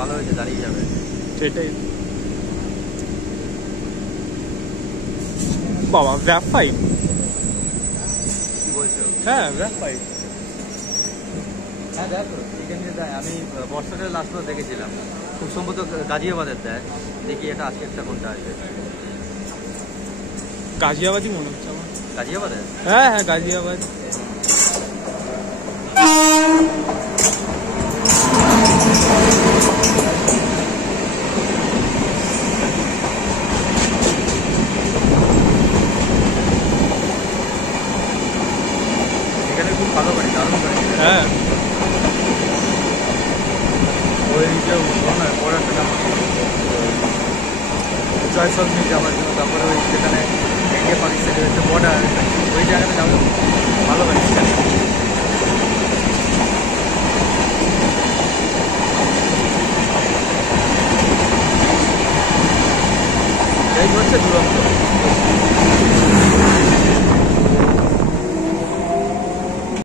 ভালো হয়েছে, দাঁড়িয়ে যাবে। সেটাই বাবা, গ্রাফাইট। কি বলছো? হ্যাঁ গ্রাফাইট। হ্যাঁ দেখো, চিকেন দেয়। আমি বর্ষাকালে লাস্ট দেখেছিলাম, খুব সম্ভবত গাজিয়াবাদের দেয়। দেখি এটা আজকেরটা কোনটা আছে। গাজিয়াবাদই মনে হচ্ছে আমার। গাজিয়াবাদের? হ্যাঁ হ্যাঁ গাজিয়াবাদ। এখানে খুব ভালো বাড়ি, দারুণ বাড়ি। হ্যাঁ ওই যে বড় একটা জয়সল মিল যাওয়ার জন্য, তারপরে ওই যেখানে ইন্ডিয়া পাকিস্তানের হচ্ছে বর্ডার, ওই জায়গাটা যাবো। ভালো বাড়ি সেখানে। এই হচ্ছে দুরন্ত।